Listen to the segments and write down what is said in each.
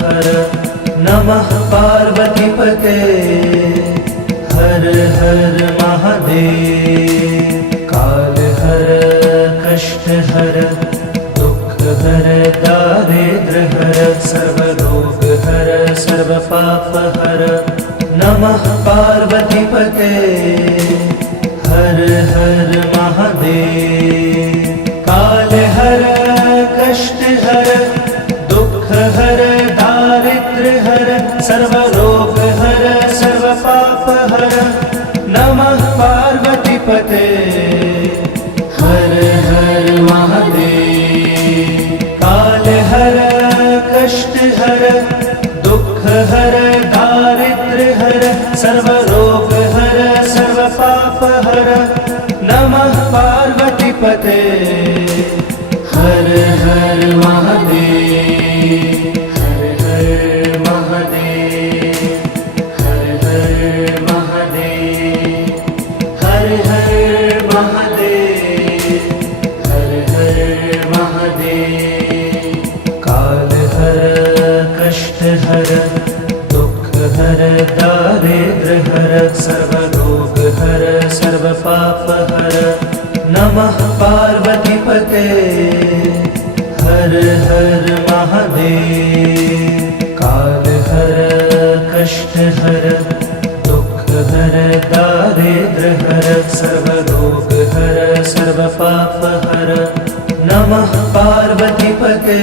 हर नमः पार्वतीपते हर हर महादेव। काल हर कष्ट हर दुख हर दारिद्र हर सर्व रोग हर सर्व पाप हर नमः पार्वतीपते हर हर महादेव। काल हर कष्ट हर दुख हर दारिद्र हर सर्व रोग हर सर्व पाप हर नमः पार्वतीपते हर हर महादेव। काल हर कष्ट हर दुख हर दारिद्र हर सर्व रोग हर सर्व पाप हर नमः पार्वतीपते हर हर महादेव। हर हर महादेव हर हर महादेव हर हर महादेव हर हर महादेव। काल हर कष्ट हर दुख हर दारिद्र हर सर्व रोग हर सर्व पाप हर नमः पार्वतीपते हर हर महादेव। काल हर कष्ट हर दुख हर दारिद्र हर सर्व रोग हर सर्व पाप हर नमः पार्वतीपते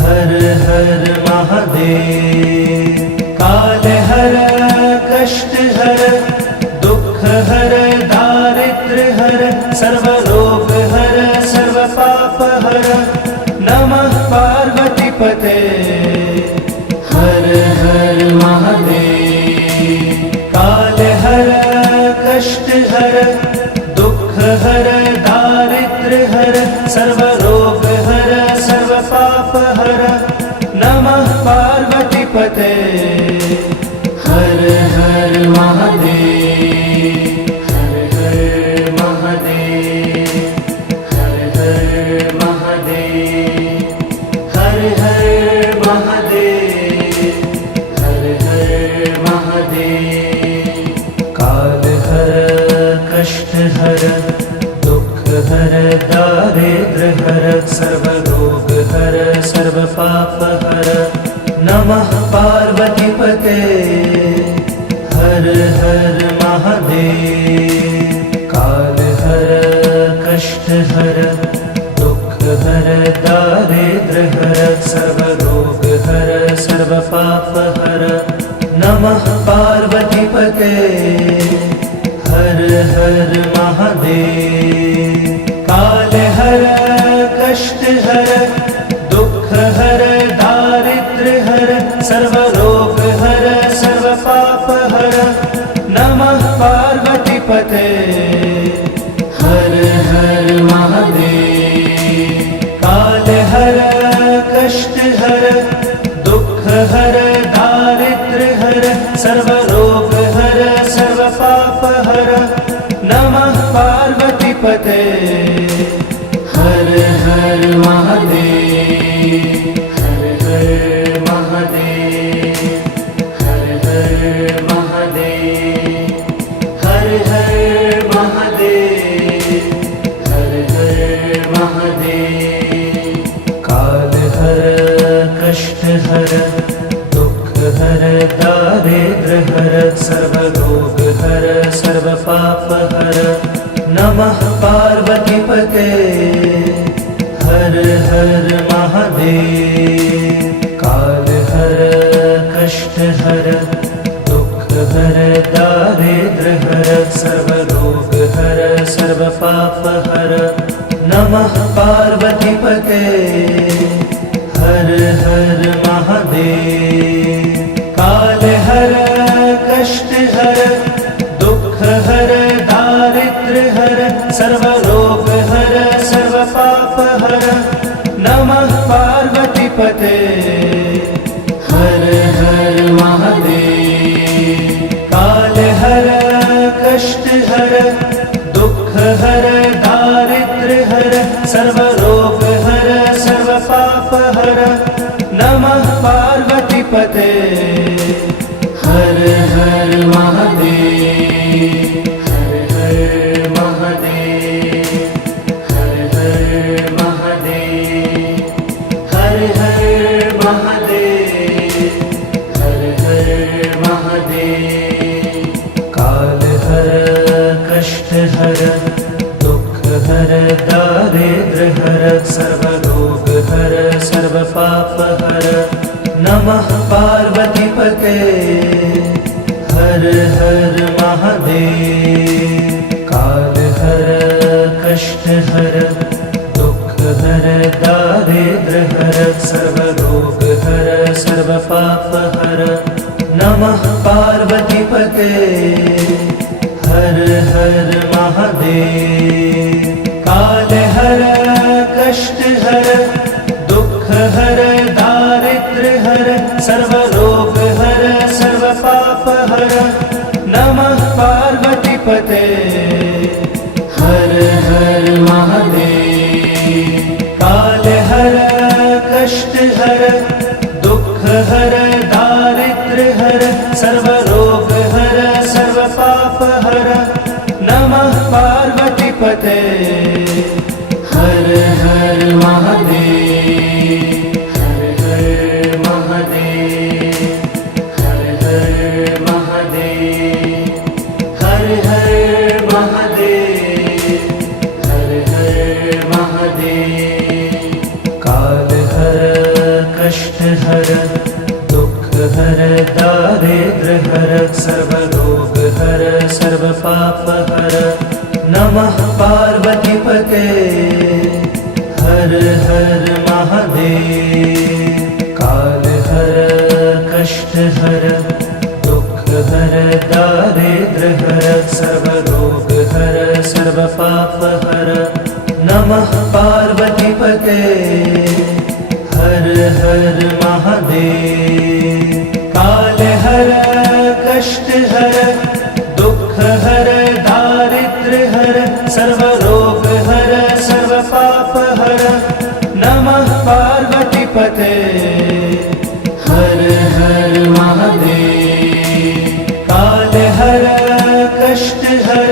हर हर महादेव। काल हर कष्ट हर दुख हर दारिद्र हर सर्व रोग हर सर्व पाप हर नमः पार्वतीपते हर हर महादेव। काल हर कष्ट हर दुख हर दारिद्र हर सर्व रोग हर सर्व पाप हर नमः पार्वतीपते हर हर महादेव। हर हर महादेव हर हर महादेव हर हर महादेव हर हर महादेव। काल हर कष्ट हर दुख हर दारिद्र हर सर्व रोग हर सर्व पाप हर नमः पार्वतीपते हर हर महादेव। काल हर कष्ट हर दुख हर दारिद्र हर सर्व रोग हर सर्व पाप हर नमः पार्वतीपते हर हर महादेव। काल हर कष्ट हर दुख हर दारिद्र हर सर्व रोग हर सर्व पाप हर नमः पार्वतीपते हर हर महादेव। काल हर कष्ट हर दुख हर दारिद्र हर सर्व रोग हर सर्व पाप हर नमः पार्वतीपते हर हर महादेव। हर हर महादेव हर हर महादेव हर हर महादेव हर हर महादेव। काल हर कष्ट हर दुख हर दारिद्र हर सर्व रोग हर सर्व पाप हर नमः पार्वतीपते हर हर महादेव। काल हर कष्ट हर दुख हर दारिद्र हर सर्व रोग हर सर्व पाप हर नमः पार्वतीपते हर हर महादेव। काल हर कष्ट हर दुख हर दारिद्र हर सर्व रोग हर सर्व पाप हर नमः पार्वतीपते हर हर महादेव। काल हर कष्ट हर दुख हर दारिद्र हर सर्व रोग हर सर्व पाप हर नमः पार्वतीपते हर हर महादेव हर हर महादेव हर हर महादेव हर हर महादेव हर हर महादेव काल हर कष्ट हर दुख हर दारिद्र हर सर्वरोग हर सर्व पाप हर नमः पार्वतीपते हर हर महादेव काल हर कष्ट हर दुख हर दारिद्र हर सर्वरोग हर सर्व पाप हर नमः पार्वतीपते हर हर महादेव काल हर कष्ट हर दुख हर दारिद्र हर सर्वरोग हर सर्व पाप हर नमः पार्वतीपते हर हर महादेव काल हर कष्ट हर दुख हर दारिद्र हर सर्वरोग हर सर्व पाप हर नमः पार्वतीपते हर हर महादेव हर हर महादेव हर हर महादेव हर हर महादेव हर हर महादेव काल हर कष्ट हर दुख हर दारिद्र हर सर्वरोग हर सर्व पाप हर नमः पार्वतीपते हर हर महादेव काल हर कष्ट हर दुख हर दारिद्र हर सर्वरोग हर सर्व पाप हर नमः पार्वतीपते हर हर महादेव काल हर कष्ट हर दुख हर दारिद्र हर सर्वरोग हर सर्व पाप हर नमः पार्वतीपते हर हर महादेव काल हर कष्ट हर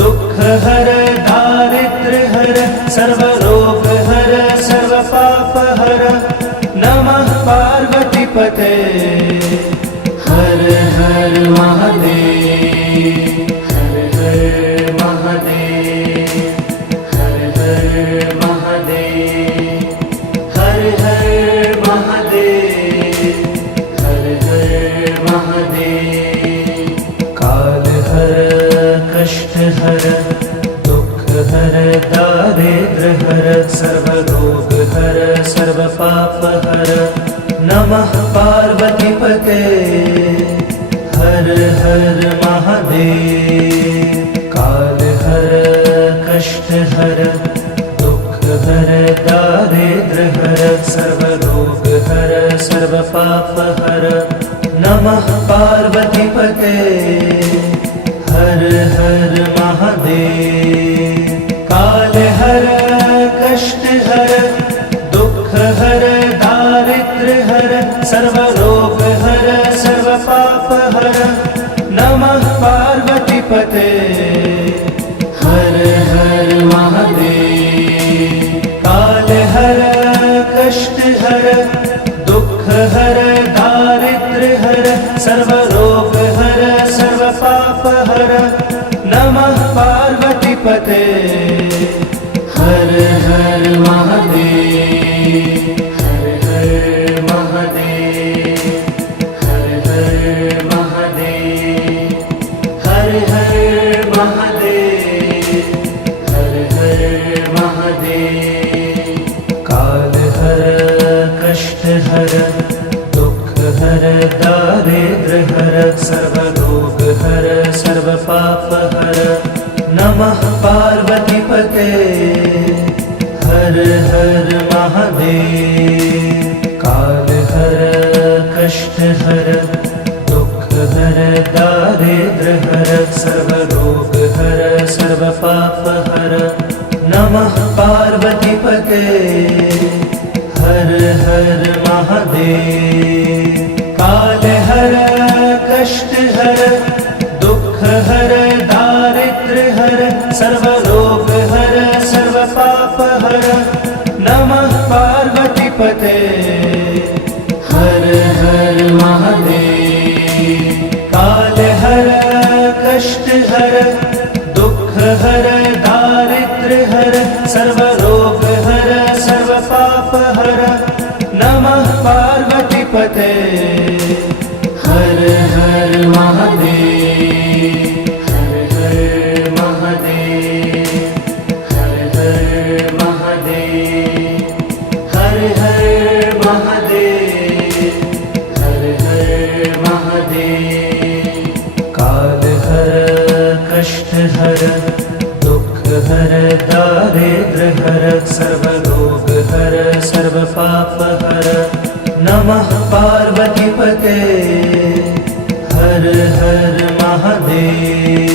दुख हर दारिद्र हर सर्वरोग हर सर्व पाप हर नमः पार्वतीपते हर हर महादेव हर हर महादेव हर हर महादेव हर हर महादेव हर हर महादेव काल हर कष्ट हर दुख हर दारिद्र हर सर्वरोग हर सर्व पाप हर नमः पार्वतीपते हर हर महादेव काल हर कष्ट हर दुख हर दारिद्र हर सर्वरोग हर सर्व पाप हर नमः पार्वतीपते हर हर महादेव काल हर कष्ट हर दुख हर दारिद्र हर सर्वरोग हर सर्व पाप हर नमः पार्वतीपते हर हर महादेव काल हर कष्ट हर दुख हर दारिद्र हर सर्वरोग हर सर्व पाप हर नमः पार्वतीपते हर हर महादेव हर हर महादेव हर हर महादेव हर हर महादेव हर हर महादेव काल हर कष्ट हर दुख हर दारिद्र हर सर्वरोग हर सर्व पाप हर नमः पार्वतीपते हर हर महादेव काल हर कष्ट हर दुख हर दारिद्र हर सर्वरोग हर सर्व पाप हर नमः पार्वतीपते हर हर महादेव। पार्वतीपते हर हर महादेव हर हर महादेव हर हर महादेव हर हर महादेव हर हर महादेव काल हर कष्ट हर दुख हर दारिद्र हर सर्वरोग हर सर्व पाप हर नमः पार्वतीपते हर हर महादेव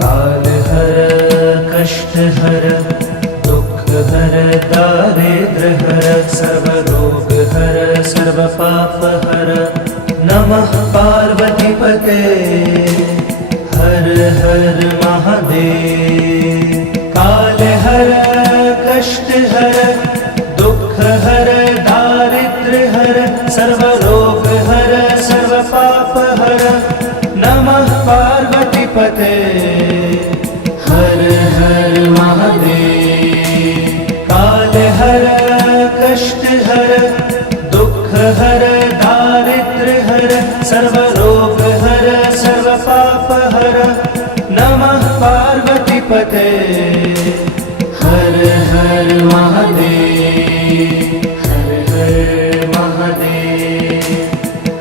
काल हर कष्ट हर दुख हर दारिद्र हर सर्वरोग हर सर्व पाप हर नमः पार्वतीपते हर हर महादेव काल हर कष्ट हर दुख हर दारिद्र हर सर्वरोग हर सर्व पाप हर नमः पार्वतीपते हर हर महादेव काल हर कष्ट हर दुख हर दारिद्र हर सर्वरोग हर सर्व पाप हर नमः पार्वतीपते हर हर महादेव हर हर महादेव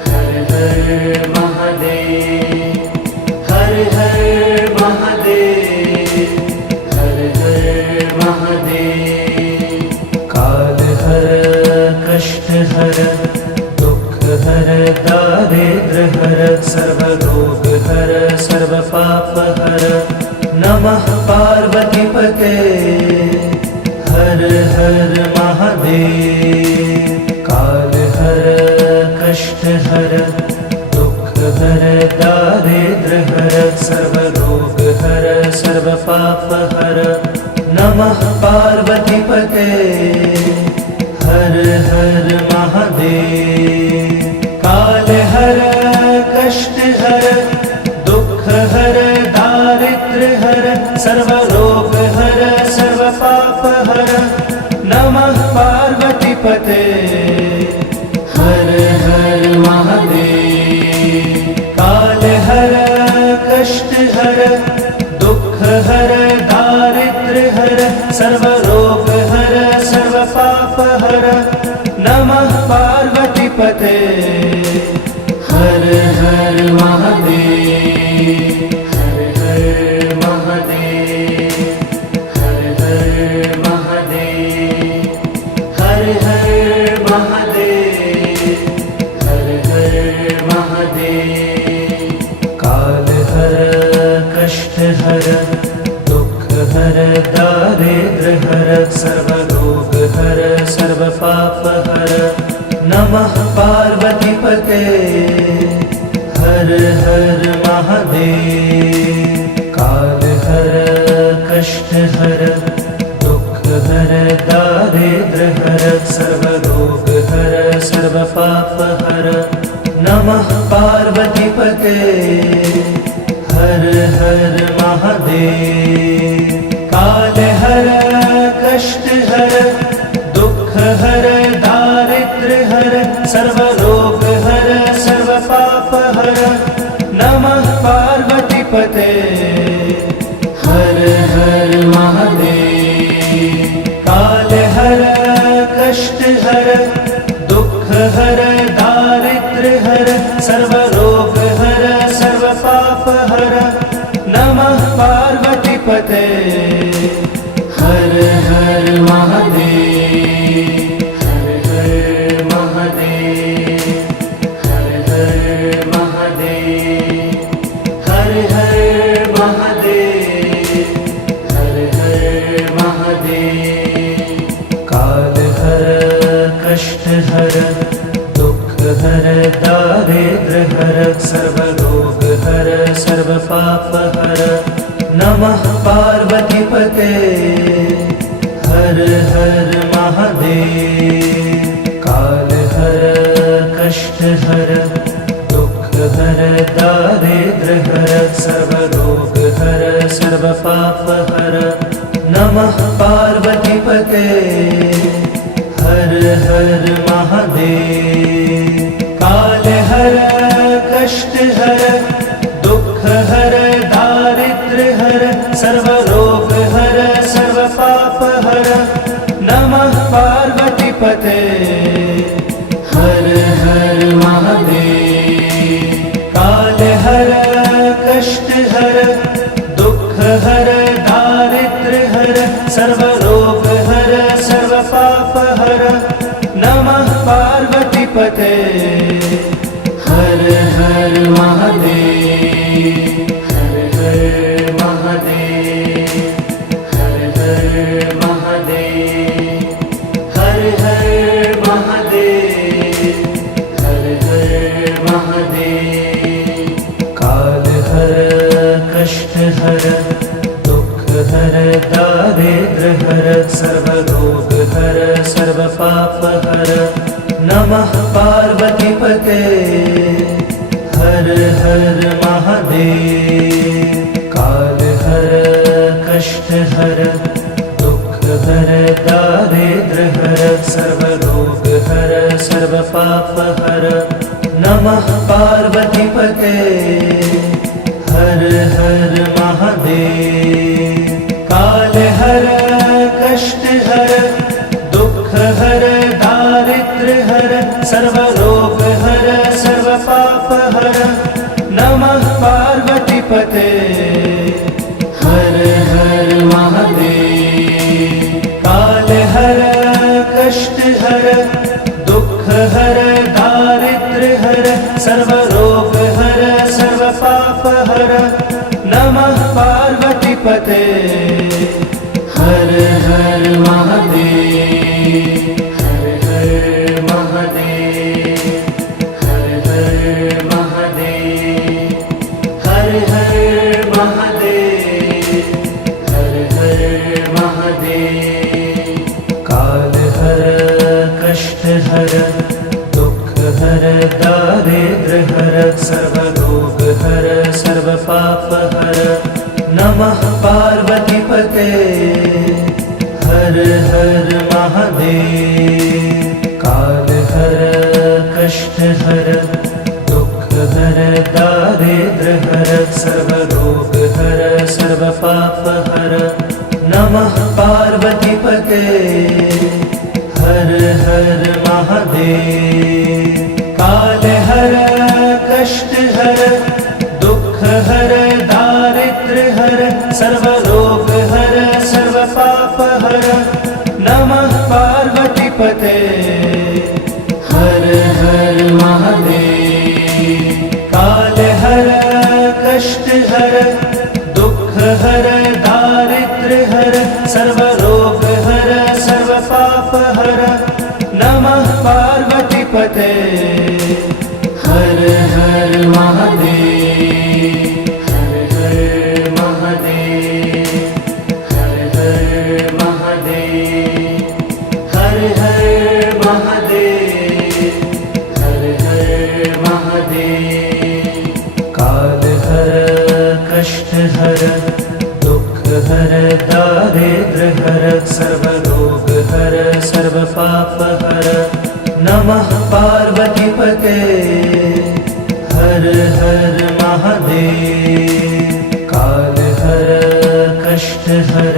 हर हर महादेव हर हर महादेव हर हर महादेव काल हर कष्ट हर दुख हर दारिद्र हर सर्वरोग हर सर्व पाप हर नमः पार्वतीपते हर हर महादेव काल हर कष्ट हर दुख हर दारिद्र हर सर्वरोग हर सर्व पाप हर नमः पार्वतीपते हर हर महादेव काल हर कष्ट हर दुख हर दारिद्र हर सर्वरोग हर सर्व पाप हर नमः पार्वतीपते हर हर महादेव काल हर कष्ट हर दुख हर दारिद्र हर सर्वरोग हर सर्व पाप हर नमः पार्वतीपते हर हर महादेव हर हर महादेव हर हर महादेव हर हर महादेव हर हर महादेव काल हर कष्ट हर दुख हर दारिद्र हर सर्वरोग हर सर्व पाप हर नमः पार्वतीपते हर हर महादेव काल हर कष्ट हर दुख हर दारिद्र हर सर्वरोग हर सर्व पाप हर नमः पार्वतीपते हर हर महादेव काल हर कष्ट हर दुख हर दारिद्र हर सर्वरोग हर सर्व पाप हर नमः पार्वतीपते हर हर महादेव काल हर कष्ट हर दुख हर दारिद्र हर सर्वरोग हर सर्व पाप हर नमः पार्वतीपते हर हर महादेव हर हर महादेव हर हर महादेव हर हर महादेव हर हर महादेव काल हर कष्ट हर दुख हर दारिद्र हर सर्वरोग हर सर्व पाप हर नमः पार्वतीपते हर हर महादेव काल हर कष्ट हर दुख हर दारिद्र हर सर्वरोग हर सर्व पाप हर नमः पार्वतीपते हर हर महादेव पते। हर हर महादेव, हर हर महादेव, हर हर महादेव, हर हर महादेव, हर हर महादेव। काल हर कष्ट हर दुख हर दारिद्र हर सर्व रोग हर सर्व पाप हर। नमः पार्वती पते। हर हर महादेव। काल हर कष्ट हर दुख हर दारिद्र हर सर्व रोग हर सर्व पाप हर। नमः पार्वती पते। हर हर महादेव। काल हर कष्ट हर दुख हर दारिद्र हर सर्व रोग हर सर्व पाप हर। नमः पार्वती पते। हर हर महादेव। काल हर कष्ट हर दुख हर दारिद्र हर सर्व रोग हर सर्व पाप हर। नमः पार्वती पते। हर हर महादेव। हर हर महादेव, हर हर महादेव, हर हर महादेव, हर हर महादेव। काल हर कष्ट हर दुख हर दारिद्र हर सर्व रोग हर सर्व पाप हर। नमः पार्वती पते। हर हर महादेव। काल हर कष्ट हर दुख हर दारिद्र हर सर्व रोग हर सर्व पाप हर। नमः पार्वती पते। हर हर महादेव। काल हर कष्ट हर दुख हर दारिद्र हर सर्व रोग हर सर्व पाप हर। नमः पार्वती पते। हर हर महादेव। काल हर कष्ट हर दुख हर दारिद्र हर सर्व रोग हर सर्व पाप हर। नमः पार्वती पते। हर हर महादेव। हर हर महादेव, हर हर महादेव, हर हर महादेव, हर हर महादेव। काल हर कष्ट हर दुख हर दारिद्र हर सर्व रोग हर सर्व पाप हर। नमः पार्वती पते। हर हर महादेव। काल हर कष्ट हर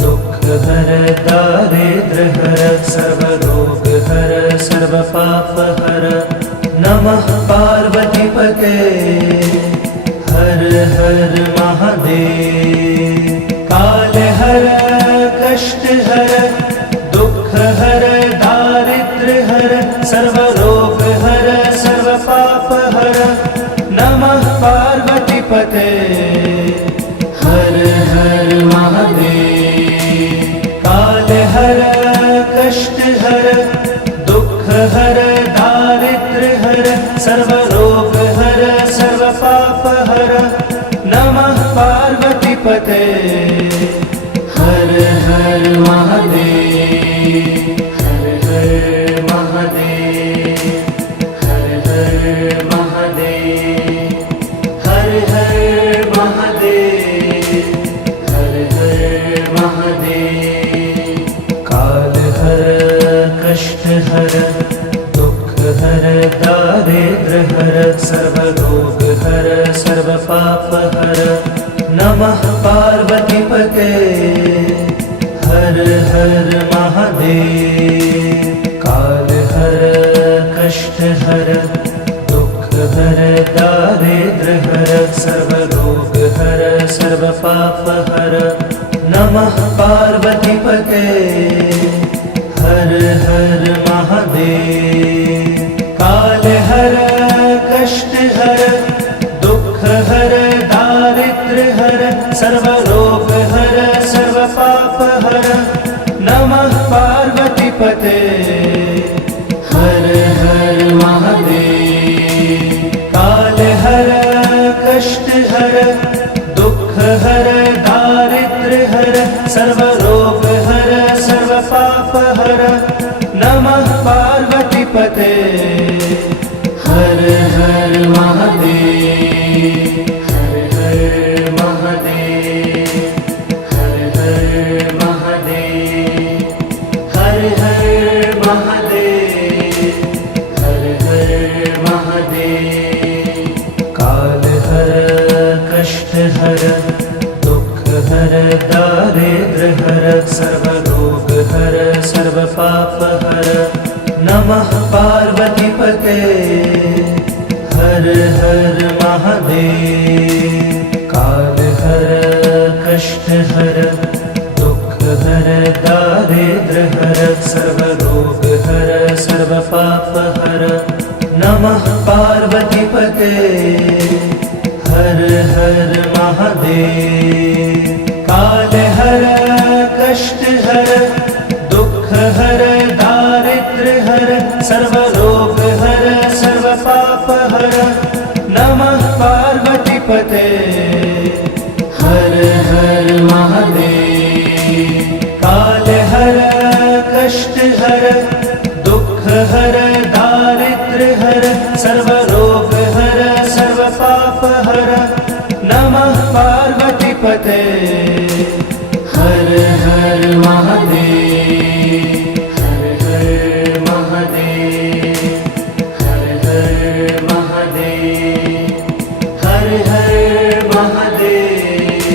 दुख हर दारिद्र हर सर्व रोग हर सर्व पाप हर। नमः पार्वती पते। हर हर महादेव। काल हर कष्ट हर दुख हर दारिद्र हर सर्व रोग हर सर्व पाप हर। नमः पार्वती पते। हर हर महादेव। काल हर कष्ट हर दुख हर दारिद्र हर सर्व रोग हर सर्व पाप हर। नमः पार्वती पते। हर हर महादेव। हर हर महादेव, हर हर महादेव, हर हर महादेव, हर हर महादेव। काल हर कष्ट हर दुख हर दारिद्र हर सर्व रोग हर सर्व पाप हर। नमः पार्वती पते। हर हर महादेव। काल हर कष्ट हर दुख हर दारिद्र हर सर्व रोग हर सर्व पाप हर। नमः पार्वती पते। हर हर महादेव। हर हर महादेव। काल हर कष्ट हर दुख हर दारिद्र हर सर्व रोग हर सर्व पाप हर नमः पार्वती पते। हर हर महादेव। काल हर कष्ट हर दुख हर दारिद्र हर सर्व रोग हर सर्व पाप हर नमः पार्वती पते। हर हर महादेव। काल हर कष्ट हर दुख हर दारिद्र हर सर्व रोग हर सर्व पाप हर नमः पार्वती पते। हर हर महादेव। हर हर महादेव। हर हर महादेव। हर हर महादेव।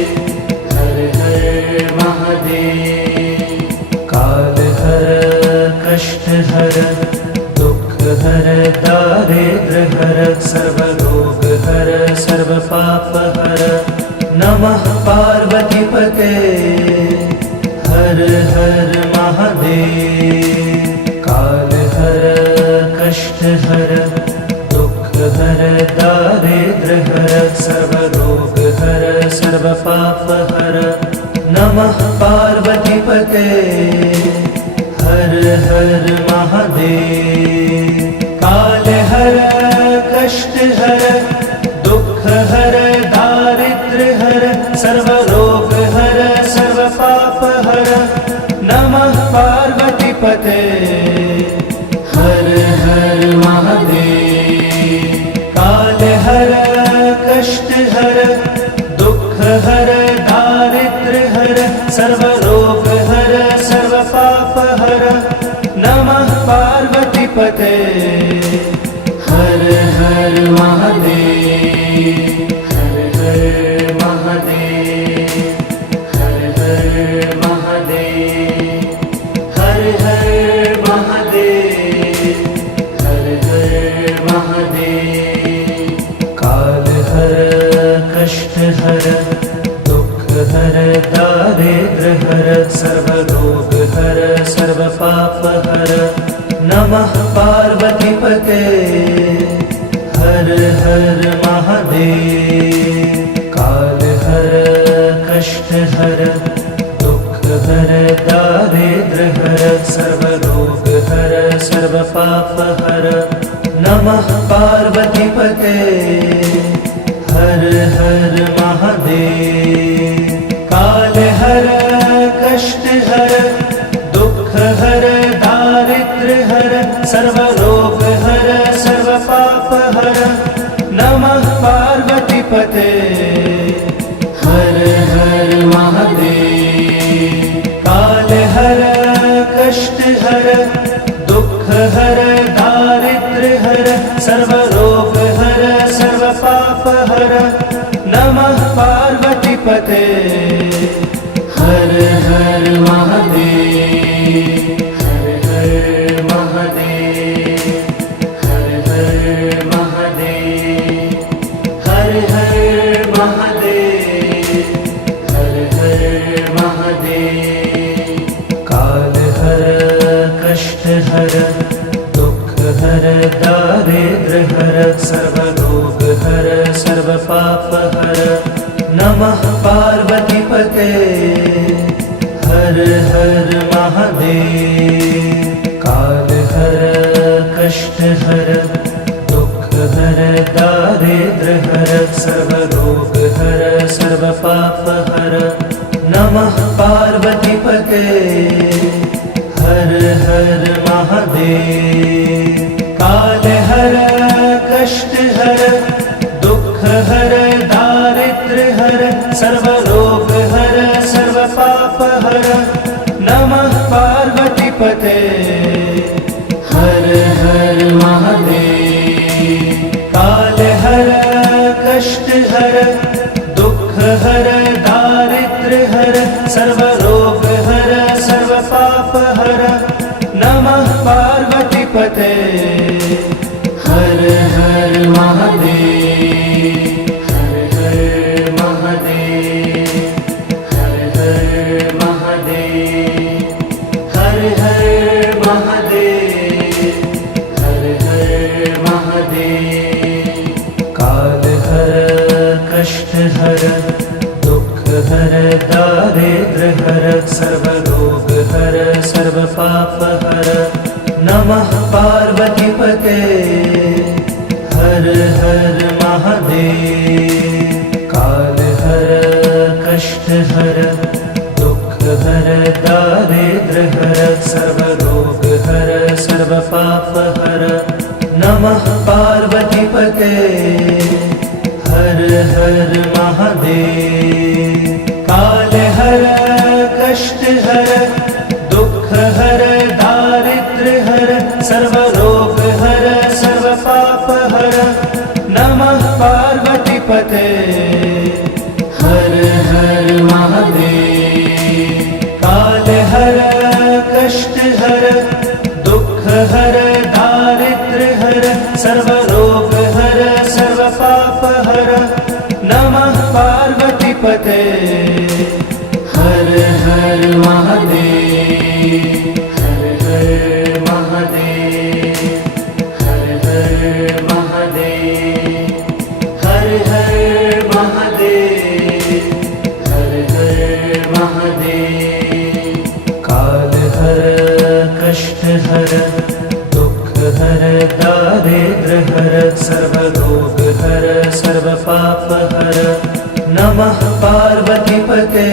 हर हर महादेव। काल हर कष्ट हर दुख हर दारिद्र हर सर्व रोग हर सर्व पाप हर नमः पार्वती पते। हर हर महादेव। काल हर कष्ट हर दुख हर दारिद्र हर सर्व रोग हर सर्व पाप हर नमः पार्वती पते। हर हर महादेव। काल हर कष्ट हर दुख हर दारिद्र हर सर्व रोग हर सर्व पाप हर नमः पार्वती पते। हर हर महादेव। काल हर कष्ट हर दुख हर दारिद्र हर सर्व रोग हर सर्व पाप हर नमः पार्वती पते। हर हर महादेव। हर हर महादेव। हर हर महादेव। हर हर महादेव। हर हर महादेव। काल हर कष्ट हर दुख हर दारिद्र हर सर्व रोग हर सर्व पाप हर नमः पार्वती पते। हर हर महादेव। काल हर कष्ट हर दुख हर दारिद्र हर सर्व रोग हर सर्व पाप हर नमः पार्वती पते। हर हर महादेव। काल हर कष्ट हर दुख हर दारिद्र हर सर्व रोग हर सर्व पाप हर नमः पार्वती पते। हर हर महादेव। काल हर कष्ट हर दुख हर दारिद्र हर सर्व रोग हर सर्व पाप हर नमः पार्वती पते। हर हर महादेव। हर हर महादेव। हर हर महादेव। हर हर महादेव। हर हर महादेव। काल हर कष्ट हर दुख हर दारिद्र हर सर्व रोग हर सर्व पाप हर नमः पार्वती पते। हर हर महादेव। काल हर कष्ट हर दुख हर दारिद्र हर सर्व रोग हर सर्व पाप हर नमः पार्वती पते। हर हर महादेव। काल हर कष्ट हर दुख हर दारिद्र हर सर्व रोग हर सर्व पाप हर नमः पार्वती पते। हर हर महादेव। काल हर कष्ट हर दुख हर दारिद्र हर सर्व रोग हर सर्व पाप हर नमः पार्वती पते। हर हर महादेव, हर हर महादेव, हर हर महादेव, हर हर महादेव, हर हर महादेव। काल हर कष्ट हर दुख हर दारिद्र हर सर्वरोग हर सर्व पाप हर नमः पार्वती पते हर हर महादेव। काल हर कष्ट हर दुख हर दारिद्र हर सर्वरोग हर सर्व पाप हर नमः पार्वती पते हर हर महादेव। काल हर कष्ट हर दुख हर दारिद्र हर सर्वरोग हर सर्व पाप हर नमः पार्वती पते हर हर महादेव। काल हर कष्ट हर दुख हर दारिद्र हर सर्वरोग हर सर्व पाप हर नमः पार्वती पते हर हर महादेव, हर हर महादेव, हर हर महादेव, हर हर महादेव, हर हर महादेव। काल हर कष्ट हर दुख हर दारिद्र हर सर्वरोग हर सर्व पाप हर नमः पार्वती पते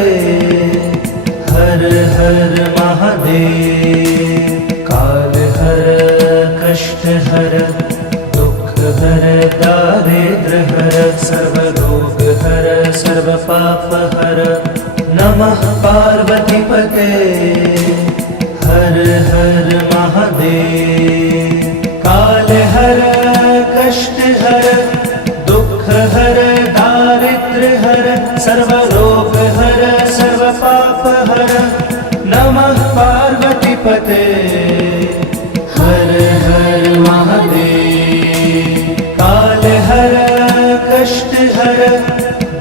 हर हर महादेव। काल हर कष्ट हर दुख हर दारिद्र हर सर्वरोग हर सर्व पाप हर नमः पार्वती पते हर हर महादेव। काल हर कष्ट हर दुख हर दारिद्र हर सर्वरोग हर सर्व पाप हर नमः पार्वती पते हर हर महादेव। काल हर कष्ट हर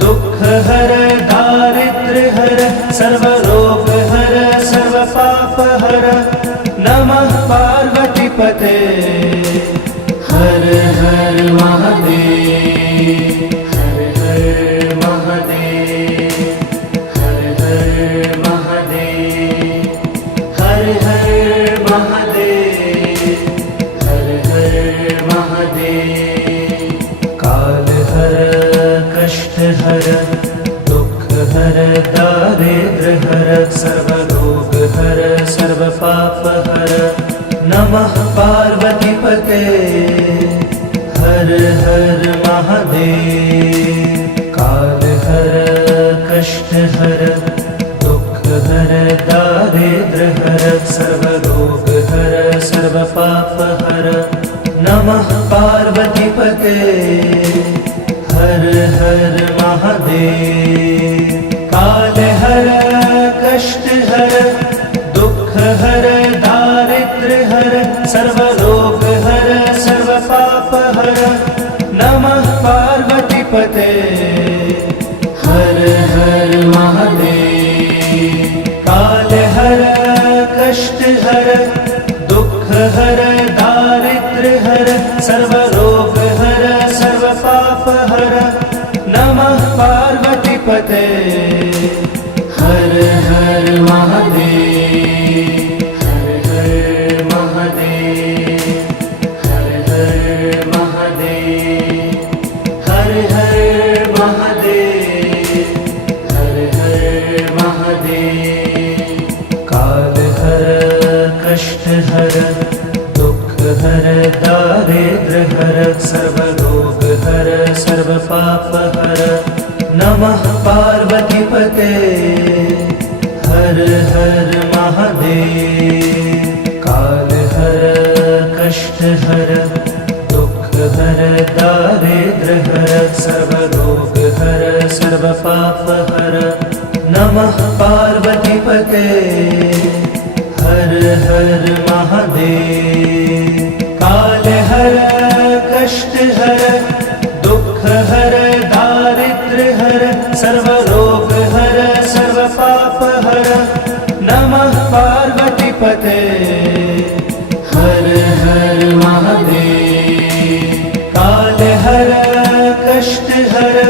दुख हर दारिद्र हर सर्वरोग हर सर्व पाप हर नमः पार्वती पते हर हर महादेव, हर हर महादेव, हर हर महादेव, हर हर महादेव, हर हर महादेव। काल हर कष्ट हर दुख हर दारिद्र हर सर्वरोग हर सर्व पाप हर नमः पार्वती पते हर हर महादेव। काल हर कष्ट हर दुख हर दारिद्र हर सर्वरोग हर सर्व पाप हर नमः पार्वती पते हर हर महादेव। काल हर कष्ट हर दुख हर दारिद्र हर सर्वरोग हर सर्व पाप हर नमः पार्वती पते हर हर महादेव। काल हर कष्ट हर दुख हर दारिद्र हर सर्वरोग हर सर्व पाप हर नमः पार्वती पते हर हर महादेव, हर हर महादेव, हर हर महादेव, हर हर महादेव, हर हर महादेव। काल हर कष्ट हर दुख हर दारिद्र हर सर्वरोग हर सर्व पाप हर नमः पार्वती पते हर हर महादेव। काल हर कष्ट हर दुख हर दारिद्र हर सर्वरोग हर सर्व पाप हर नमः पार्वती पते हर हर महादेव। काल हर कष्ट हर दुख हर दारिद्र्य हर सर्व रोग हर सर्व पाप हर नमः पार्वती पते हर हर महादेव। काल हर कष्ट हर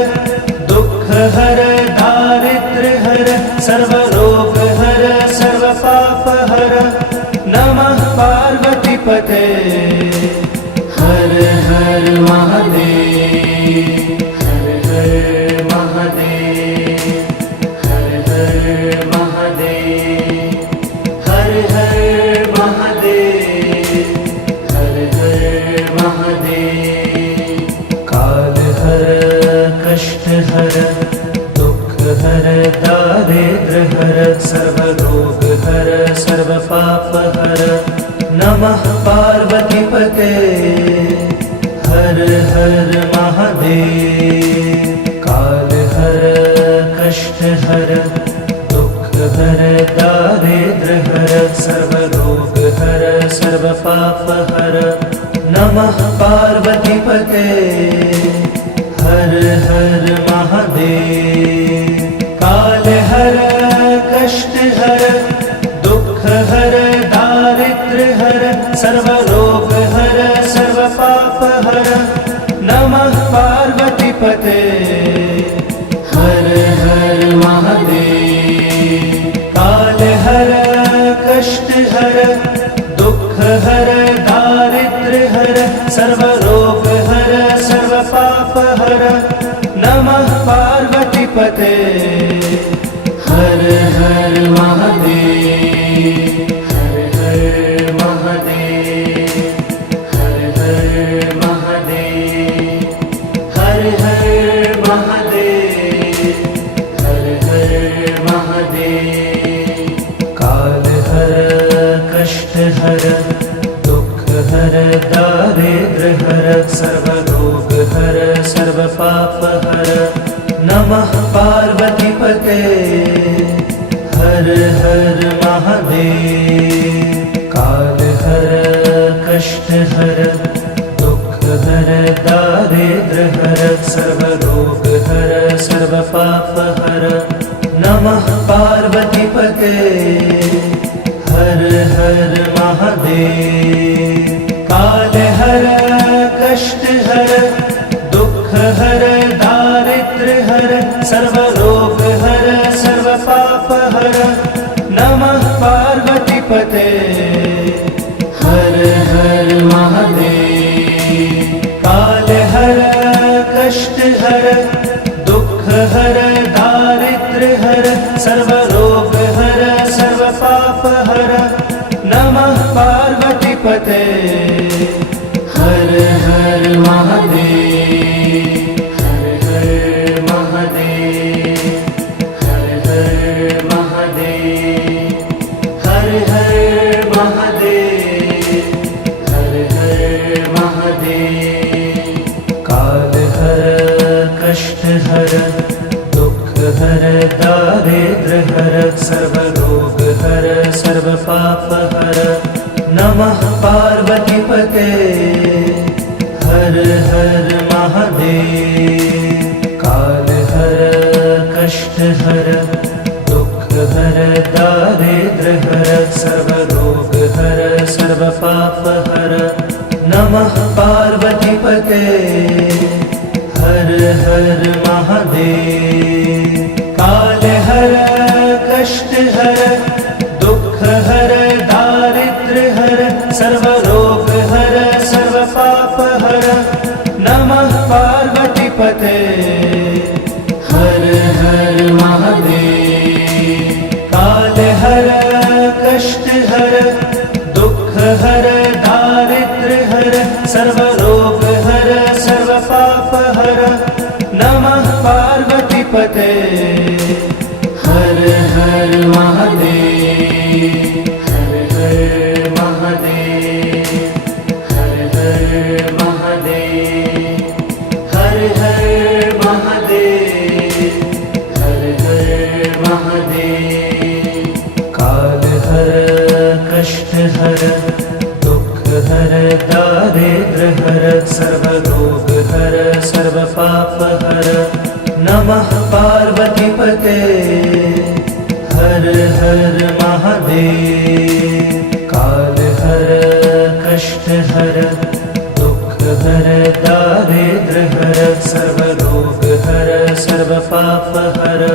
दुख हर दारिद्र्य हर सर्व रोग हर सर्व पाप हर नमः पार्वती पते हर हर महादेव। हर हर महादेव हर हर महादेव हर हर महादेव हर हर महादेव। काल हर कष्ट हर दुख हर दारिद्र्य हर सर्व रोग हर सर्व पाप हर नमः पार्वती पते हर हर महादेव। काल हर कष्ट हर दुख हर दारिद्र्य हर सर्व रोग हर सर्व पाप हर नमः पार्वती पते हर हर महादेव। काल हर कष्ट हर दुख हर दारिद्र्य हर सर्व रोग हर सर्व पाप हर नमः पार्वती पते हर हर महादेव। काल हर कष्ट हर दुख हर दारिद्र्य हर सर्व रोग हर सर्व पाप हर नमः पार्वती पते हर हर महादेव। हर हर महादेव हर हर महादेव हर हर महादेव हर हर महादेव। काल हर कष्ट हर दुख हर दारिद्र्य हर सर्व रोग हर सर्व पाप हर नमः पार्वती पते हर हर महादेव। काल हर कष्ट हर दुख हर दारिद्र्य हर सर्व रोग हर सर्व पाप हर नमः पार्वती पते हर हर महादेव। काल हर कष्ट हर दुख हर दारिद्र्य हर सर्व रोग हर सर्व पाप हर नमः पार्वती पते हर हर महादेव। काल हर कष्ट हर दुख हर दारिद्र्य हर सर्व रोग हर सर्व पाप हर नमः पार्वती पते हर हर महादेव। हर हर महादेव हर हर महादेव हर हर महादेव हर हर महादेव। काल हर कष्ट हर दुख हर दारिद्र्य हर सर्व रोग हर सर्व पाप हर नमः पार्वती पते हर हर महादेव। काल हर कष्ट हर दुख हर दारिद्र्य हर सर्व रोग हर सर्व पाप हर नमः पार्वती पते हर हर महादेव। काल हर कष्ट हर दुख हर दारिद्र्य हर सर्व रोग हर सर्व पाप हर नमः पार्वती पते हर हर महादेव। काल हर कष्ट हर दुख हर दारिद्र्य हर सर्व रोग हर सर्व पाप हर नमः पार्वती पते हर हर महादेव। हर हर महादेव हर हर महादेव हर हर महादेव हर हर महादेव। काल हर कष्ट हर दुख हर दारिद्र्य हर हर सर्वरोग हर सर्वपाप हर नमः पार्वतीपते हर हर महादेव। काल हर कष्ट हर दुख हर दारिद्र हर सर्वरोग हर सर्वपाप हर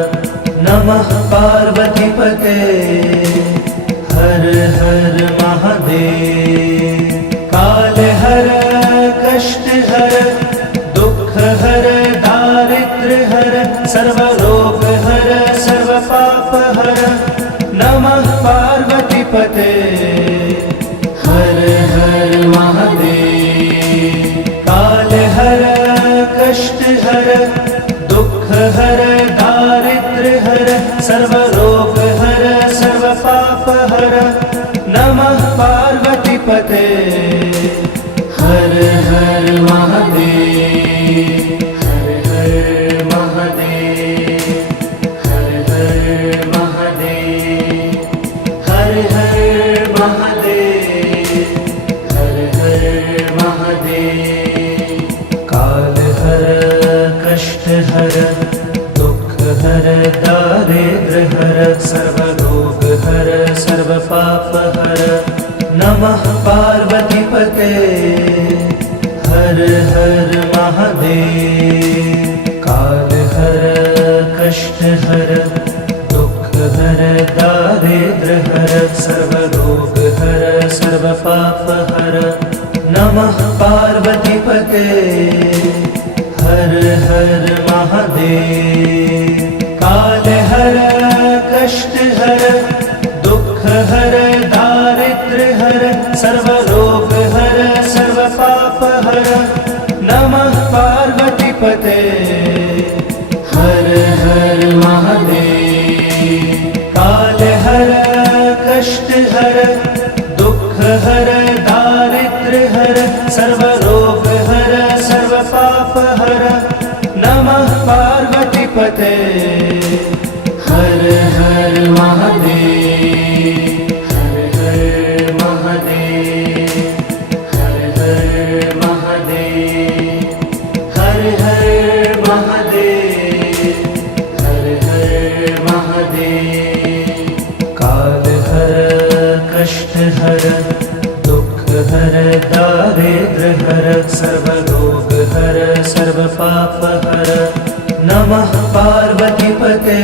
नमः पार्वतीपते हर हर महादेव। काल हर कष्ट हर दुख हर दारिद्र हर सर्वरोग हर सर्वपाप हर नमः पार्वतीपते हर हर महादेव। काल हर कष्ट हर दुख हर दारिद्र हर सर्वरोग हर सर्वपाप हर नमः पार्वतीपते हर हर महादेव। हर हर महादेव हर हर महादेव हर हर महादेव हर हर महादेव। काल हर कष्ट हर दुख हर दारिद्र हर सर्वरोग हर सर्वपाप हर नमः पार्वतीपते हर हर महादेव। काल हर कष्ट हर दुख हर दारिद्र हर सर्वरोग हर सर्वपाप हर नमः पार्वतीपते हर हर महादेव। काल हर कष्ट हर दुख हर दारिद्र हर सर्वरोग हर सर्वपाप हर नमः पार्वतीपते हर हर महादेव। काल हर कष्ट हर दुख हर दारिद्र हर सर्वरोग हर सर्वपाप हर नमः पार्वतीपते हर हर महादेव। हर हर महादेव हर हर महादेव हर हर महादेव हर हर महादेव। काल हर कष्ट हर दुख हर दारिद्र हर सर्वरोग हर सर्वपाप हर नमः पार्वतीपते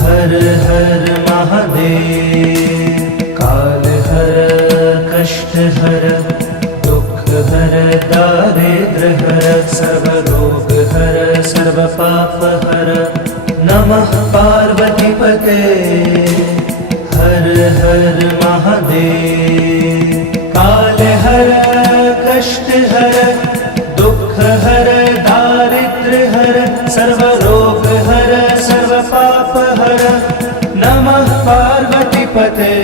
हर हर महादेव। काल हर कष्ट हर दुख हर दारिद्र हर सर्वरोग हर सर्वपाप हर नमः पार्वतीपते हर हर महादेव। काल हर कष्ट हर दुख हर दारिद्र हर सर्वरोग हर सर्वपाप हर नमः पार्वतीपते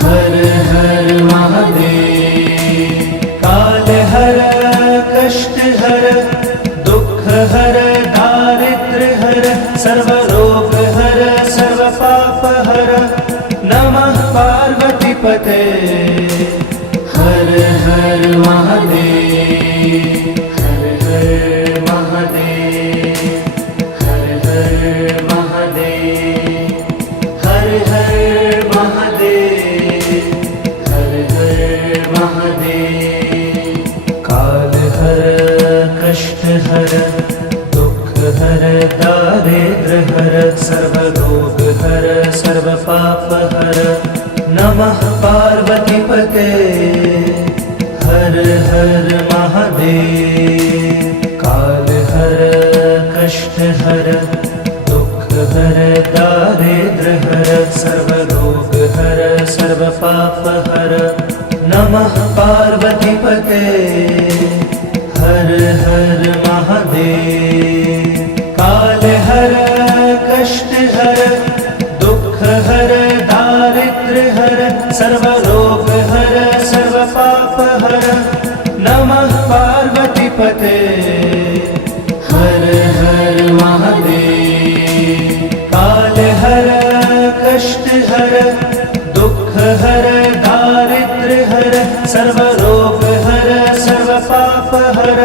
हर हर महादेव। काल हर कष्ट हर दुख हर दारिद्र हर सर्वरोग हर सर्वपाप हर नमः पार्वतीपते हर हर महादेव। हर हर महादेव हर हर महादेव हर हर महादेव हर हर महादेव। काल हर कष्ट हर दुख हर दारिद्र हर सर्वरोग हर सर्वपाप हर नमः पार्वतीपते हर हर महादेव। काल हर कष्ट हर दुख हर दारिद्र हर सर्वरोग हर सर्वपाप हर नमः पार्वतीपते हर हर महादेव। काल हर कष्ट हर दुख हर दारिद्र हर सर्वरोग हर सर्वपाप हर नमः पार्वतीपते हर हर महादेव। काल हर कष्ट हर दुख हर दारिद्र हर सर्वरोग हर सर्वपापहर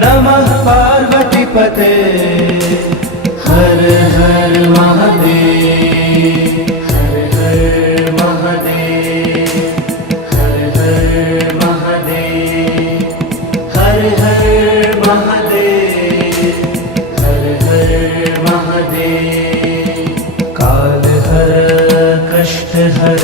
नमः पार्वतीपते हर हर महादेव हर हर महादेव हर हर महादेव हर हर महादेव हर हर महादेव काल हर कष्ट हर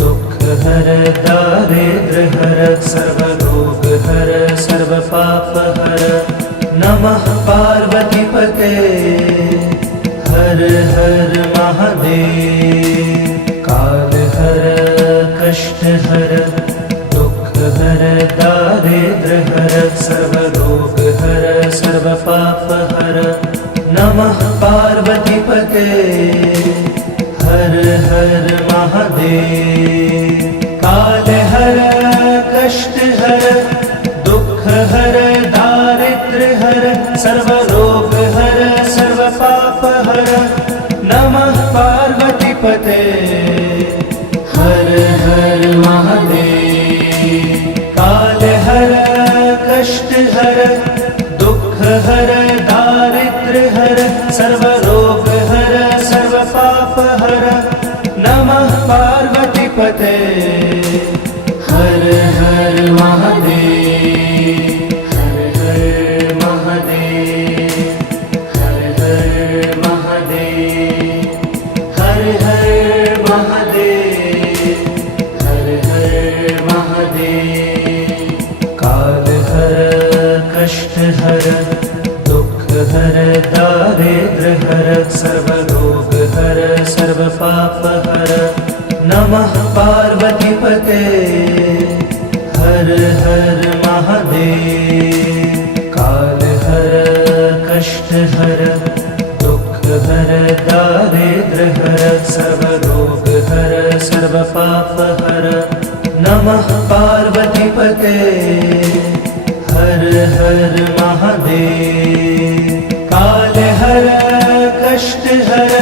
दुख हर दारिद्र हर सर्वरोग हर सर्वपाप हर नमः पार्वतीपते हर हर महादेव काल हर कष्ट हर दुख हर दारिद्र हर सर्वरोग हर सर्वपाप हर नमः पार्वतीपते हर हर महादेव काल हर कष्ट हर दुख हर दारिद्र हर सर्वरोग हर सर्वपाप हर नमः पार्वतीपते हर हर महादेव काल हर कष्ट हर दुख हर दारिद्र हर सर्वरोग हर सर्वपाप हर नमः पार्वतीपते हर हर महादेव हर हर महादेव हर हर महादेव हर हर महादेव हर हर महादेव काल हर कष्ट हर दुख हर दारिद्र हर सर्वरोग हर सर्वपाप हर नमः पार्वतीपते हर हर महादेव काल हर कष्ट हर दुख हर दारिद्र हर सर्वरोग हर सर्वपाप हर नमः पार्वतीपते हर हर महादेव काल हर कष्ट हर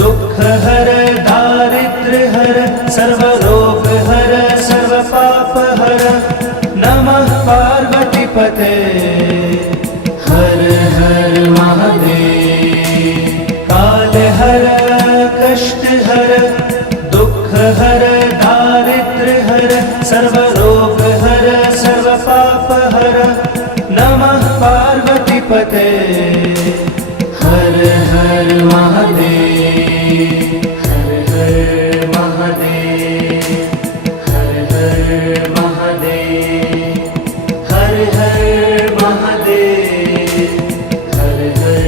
दुख हर दारिद्र हर सर्वरोग हर सर्वपाप हर नमः पार्वतीपते हर हर महादेव काल हर कष्ट हर दुख हर दारिद्र हर सर्वरोग हर सर्वपाप हर नमः पार्वतीपते हर हर महादेव हर हर महादेव हर हर महादेव हर हर महादेव हर हर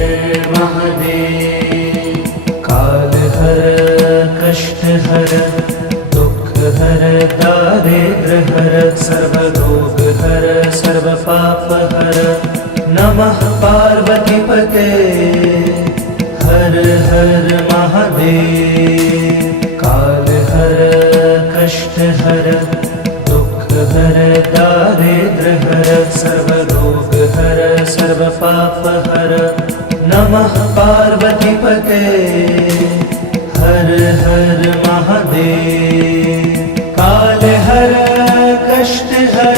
महादेव काल हर कष्ट हर दुख हर दारिद्र हर सर्वरोग हर सर्वपाप हर नमः पार्वतीपते हर हर महादेव काल हर कष्ट हर दुख हर दारिद्र हर सर्वरोग हर सर्वपाप हर नमः पार्वतीपते हर हर महादेव काल हर कष्ट हर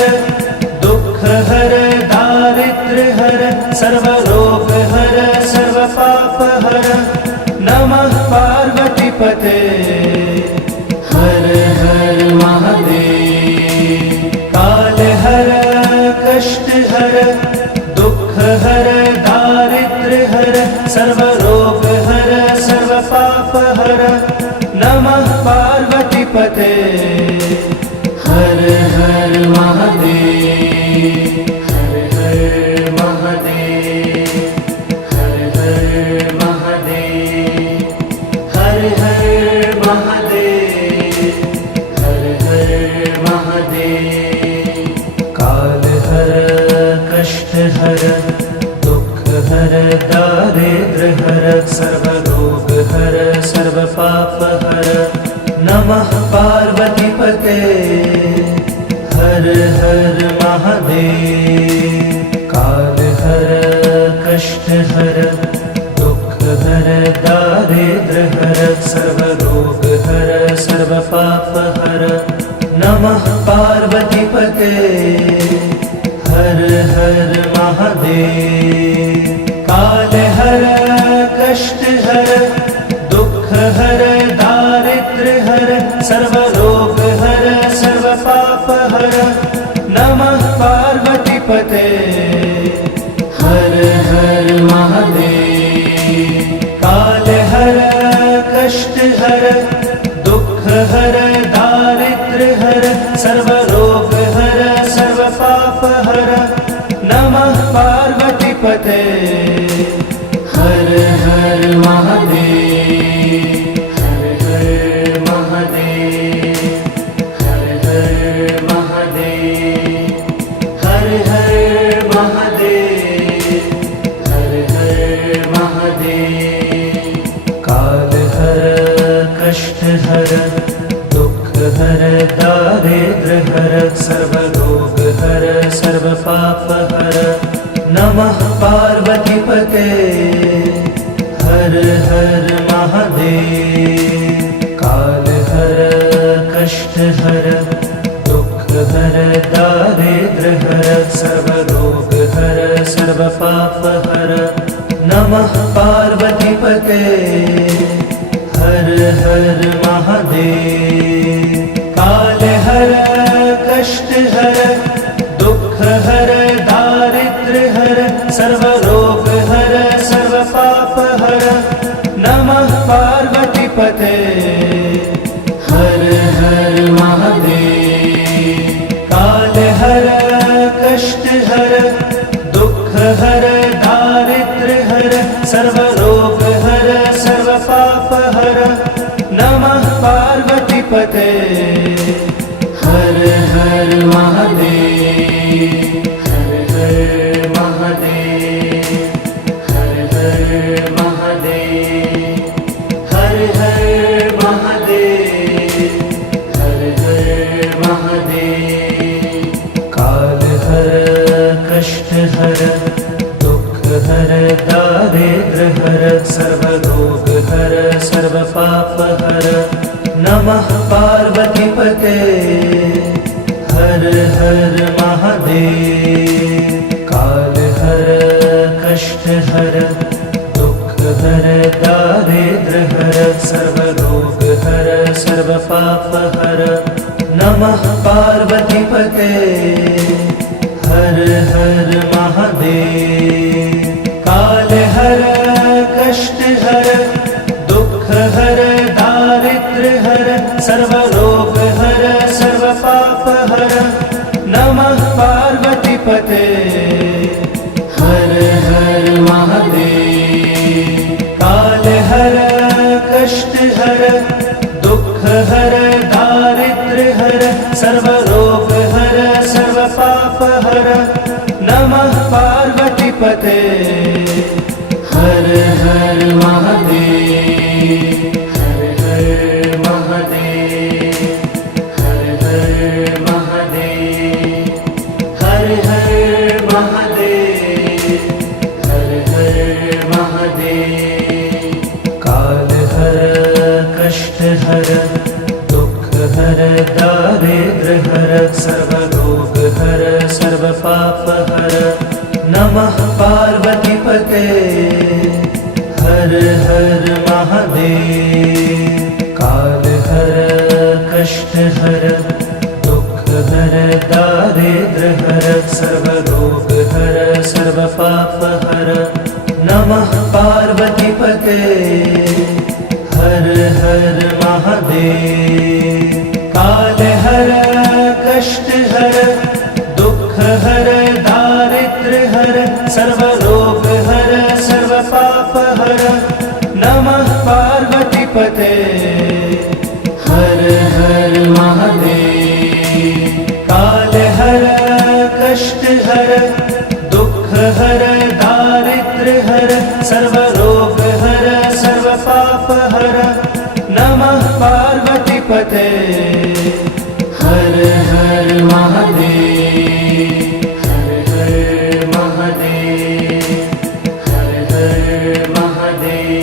दुख हर दारिद्र हर सर्वरोग हर सर्वपाप हर नमः पार्वतीपते हर हर महादेव काल हर कष्ट हर दुख हर दारिद्र हर सर्वरोग हर सर्वपाप हर नमः पार्वतीपते हर हर महादेव हर हर महादेव हर हर महादेव हर हर महादेव हर हर महादेव काल हर कष्ट हर दुख हर दारिद्र हर सर्वरोग हर सर्वपाप हर नमः पार्वतीपते हर हर महादेव काल हर कष्ट हर दुख हर दारिद्र हर सर्वरोग हर सर्वपाप हर नमः पार्वतीपते हर हर महादेव। काल हर कष्ट हर दुख हर दारिद्र्य हर सर्व रोग हर सर्व पाप हर नमः पार्वती पते। हर हर महादेव। काल हर कष्ट हर दुख हर दारिद्र्य हर सर्व रोग हर सर्व पाप हर नमः पार्वती पते। हर हर महादेव। हर हर महादेव। हर हर महादेव। हर हर महादेव। हर हर महादेव। काल हर कष्ट हर दुख हर दारिद्र्य हर सर्व रोग हर सर्व पाप हर नमः पार्वती पते। हर हर महादेव। काल हर कष्ट हर दुख हर दारिद्र्य हर सर्व रोग हर सर्व पाप हर नमः पार्वती पते। हर हर महादेव। काल हर कष्ट हर दुख हर दारिद्र्य हर सर्व रोग हर सर्व पाप हर नमः पार्वती पते। हर हर महादेव। काल हर कष्ट हर दुख हर दारिद्र्य हर सर्व रोग हर सर्व पाप हर नमः पार्वती पते। हर हर महादेव। हर हर महादेव। हर हर महादेव। हर हर महादेव। हर हर महादेव। काल हर कष्ट हर दुख हर दारिद्र्य हर सर्व रोग हर सर्व पाप हर नमः पार्वती पते। हर हर महादेव। काल हर कष्ट हर दुख हर दारिद्र्य हर सर्व रोग हर सर्व पाप हर नमः पार्वती पते। हर हर महादेव। काल हर कष्ट हर दुख हर दारिद्र्य हर सर्व रोग हर सर्व पाप हर नमः पार्वती पते। हर हर महादेव। काल हर कष्ट हर दुख हर दारिद्र्य हर सर्व रोग हर सर्व पाप हर नमः पार्वती पते। हर हर महादेव। हर हर महादेव। हर हर महादेव। हर हर महादेव। हर हर महादेव। काल हर कष्ट हर दुख हर दारिद्र्य हर सर्व रोग हर सर्व पाप हर नमः पार्वती पते। हर हर महादेव। काल हर कष्ट हर दुख हर दारिद्र्य हर सर्व रोग हर सर्व पाप हर नमः पार्वती पते। हर हर महादेव। काल हर कष्ट हर दुख हर दारिद्र्य हर सर्व रोग हर सर्व पाप हर नमः पार्वती पते। हर हर महादेव। काल हर कष्ट हर दुख हर दारिद्र्य हर सर्व रोग हर सर्व पाप हर नमः पार्वती पते। हर हर महादेव। हर हर महादेव। हर हर महादेव।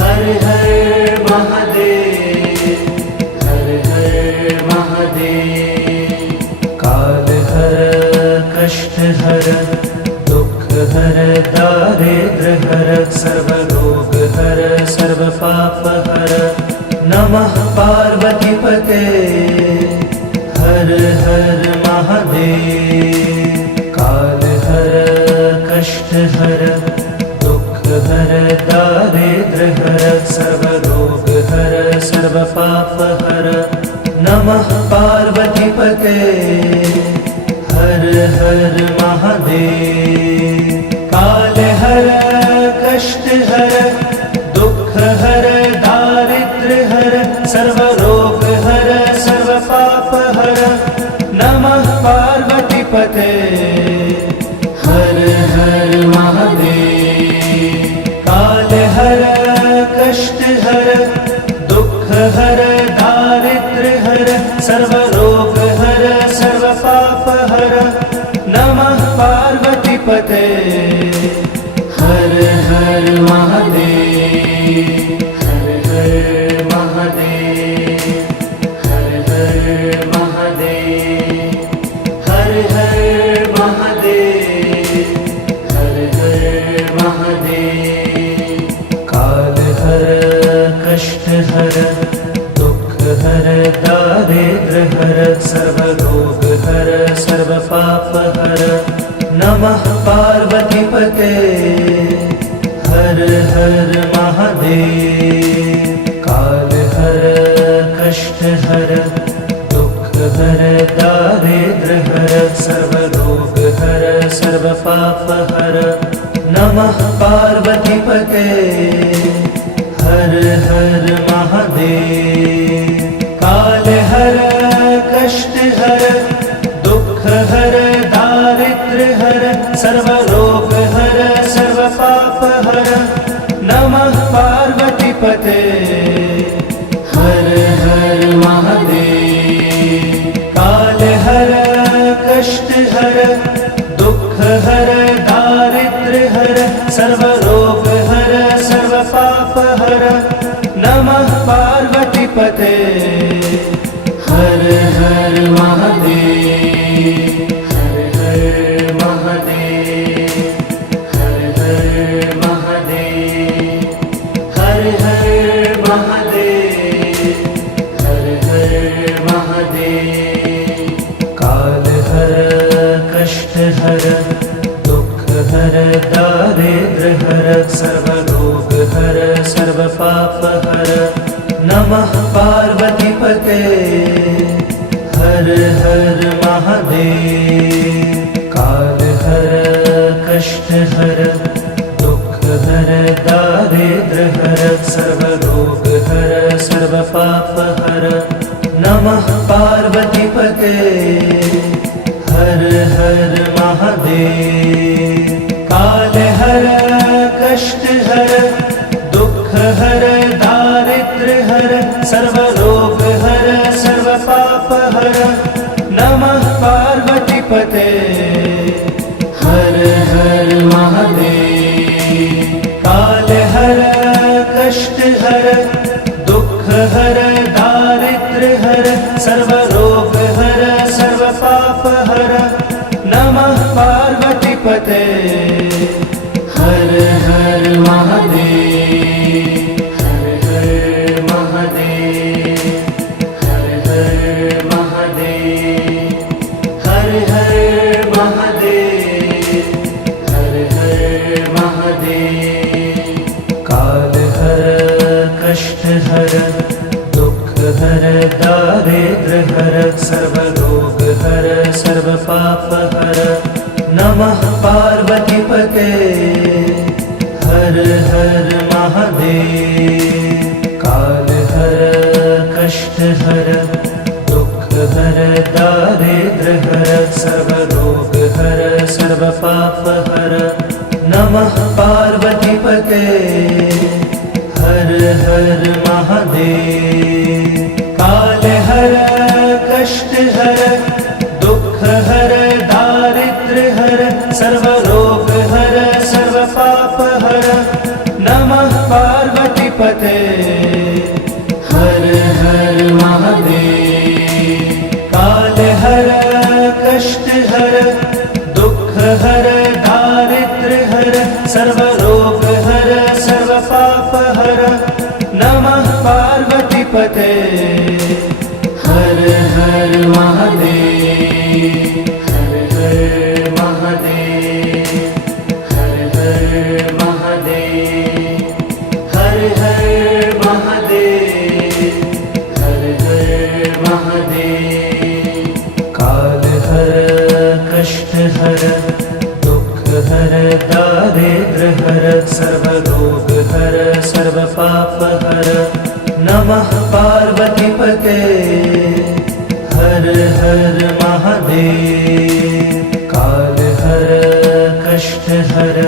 हर हर महादेव। हर हर महादेव। काल हर पार्वतीपते हर हर महादेव। काल हर कष्ट हर दुख हर दारिद्र हर सर्व रोग हर सर्व पाप हर नमः पार्वतीपते हर हर महादेव। काल हर कष्ट हर दुख हर दारिद्र हर सर्व रोग हर सर्व पाप हर नमः पार्वतीपते हर हर महादेव। काल हर कष्ट हर दुख हर दारिद्र हर सर्व रोग हर सर्व पाप हर नमः पार्वतीपते हर हर महादेव। हर हर महादेव हर हर महादेव हर हर महादेव हर हर महादेव। काल हर कष्ट हर दुख हर दारिद्र हर सर्व रोग हर सर्व पाप हर नमः पार्वतीपते हर हर महादेव। काल हर कष्ट हर दुख हर दारिद्र हर सर्व रोग हर सर्व पाप हर नमः पार्वतीपते हर हर महादेव। काल हर कष्ट हर दुख हर दारिद्र हर सर्व रोग हर सर्व पाप हर नमः पार्वतीपते हर हर महादेव। काल हर कष्ट हर दुख हर दारिद्र हर सर्व रोग हर सर्व पाप हर नमः पार्वतीपते हर हर महादेव। हर हर महादेव हर हर महादेव हर हर महादेव हर हर महादेव। काल हर कष्ट हर दुख हर दारिद्र हर सर्व रोग हर सर्व पाप हर नमः पार्वतीपते हर हर महादेव। काल हर कष्ट हर दुख हर दारिद्र हर सर्व रोग हर सर्व पाप हर नमः पार्वतीपते हर हर महादेव। काल हर कष्ट हर दुख हर दारिद्र हर सर्व रोग हर सर्व पाप हर नमः पार्वतीपते हर हर महादेव। काल हर कष्ट हर दुख हर दारिद्र हर सर्व रोग हर सर्व पाप हर नमः पार्वतीपते हर हर महादेव। हर हर महादेव हर हर महादेव हर हर महादेव हर हर महादेव। काल हर कष्ट हर दुख हर दारिद्र हर सर्व रोग हर सर्व पाप हर नमः पार्वतीपते हर हर महादेव। काल हर कष्ट हर दुख हर दारिद्र हर सर्व रोग हर सर्व पाप हर नमः पार्वतीपते हर हर महादेव। काल हर कष्ट हर दुख हर दारिद्र हर सर्व रोग हर सर्व पाप हर नमः पार्वतीपते हर हर महादेव। काल हर कष्ट हर दुख हर दारिद्र हर सर्व रोग हर सर्व पाप हर नमः पार्वतीपते हर दारिद्र्य हर सर्वरोग हर सर्वपाप हर नमः पार्वतीपते हर हर महादेव काल हर कष्ट हर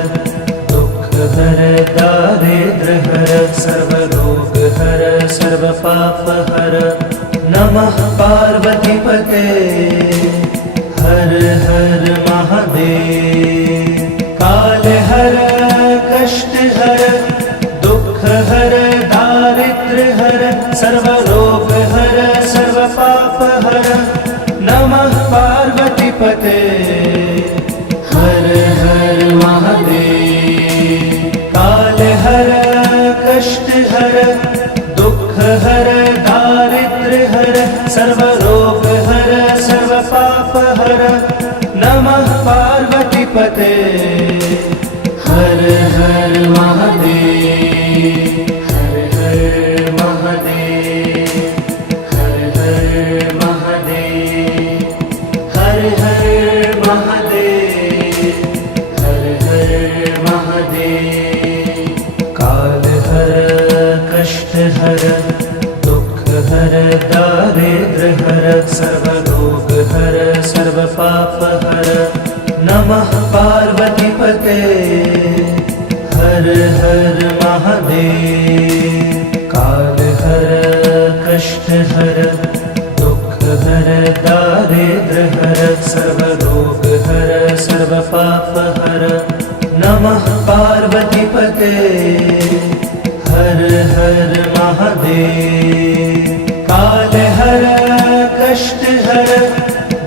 दुख हर दारिद्र्य हर सर्वरोग हर सर्वपाप हर नमः पार्वतीपते हर हर महादेव काल हर कष्ट हर दुख हर दारिद्र्य हर सर्वरोग हर सर्वपाप हर नमः पार्वतीपते हर हर महादेव काल हर कष्ट हर दुख हर दारिद्र्य हर सर्वरोग हर सर्वपाप हर नमः पार्वतीपते हर हर महादेव हर हर महादेव हर हर महादेव हर हर महादेव हर हर महादेव काल हर कष्ट हर दुख हर दारिद्र्य हर सर्वरोग हर सर्वपाप हर नमः पार्वतीपते हर हर महादेव काल हर कष्ट हर दुख हर दारिद्र्य हर सर्वरोग हर सर्वपाप हर नमः पार्वतीपते हर हर महादेव काल हर कष्ट हर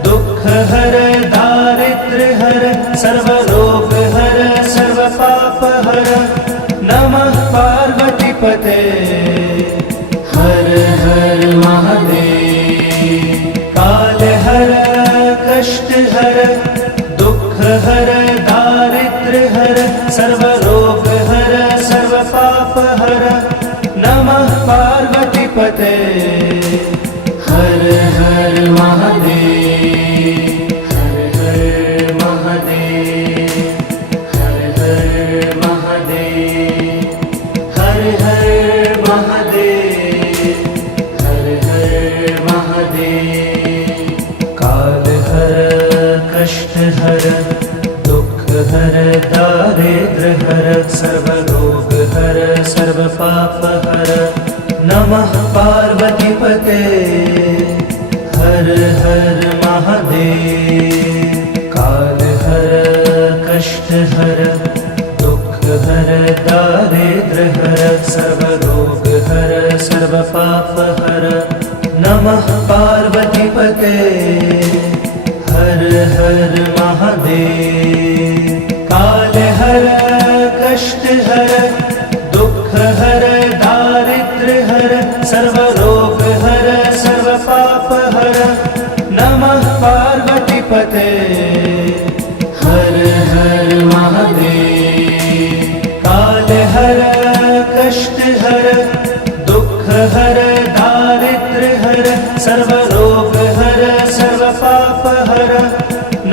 दुख हर दारिद्र्य हर सर्वरोग हर सर्वपाप हर नमः पार्वतीपते हर हर महादेव काल हर कष्ट हर दुख हर दारिद्र्य हर सर्वरोग हर सर्वपाप हर नमः पार्वतीपते हर हर महादेव हर हर महादेव हर हर महादेव हर हर महादेव हर हर महादेव काल हर कष्ट हर दुख हर दारिद्र्य हर सर्वरोग हर सर्वपाप हर नमः पार्वतीपते हर हर महादेव काल हर कष्ट हर दुख हर दारिद्र्य हर सर्वरोग हर सर्वपाप हर नमः पार्वतीपते हर हर महादेव काल हर कष्ट हर दुख हर दारिद्र्य हर सर्वरोग हर सर्वपाप हर नमः पार्वतीपते हर हर महादेव काल हर कष्ट हर दुख हर दारिद्र्य हर सर्वरोग हर सर्वपाप हर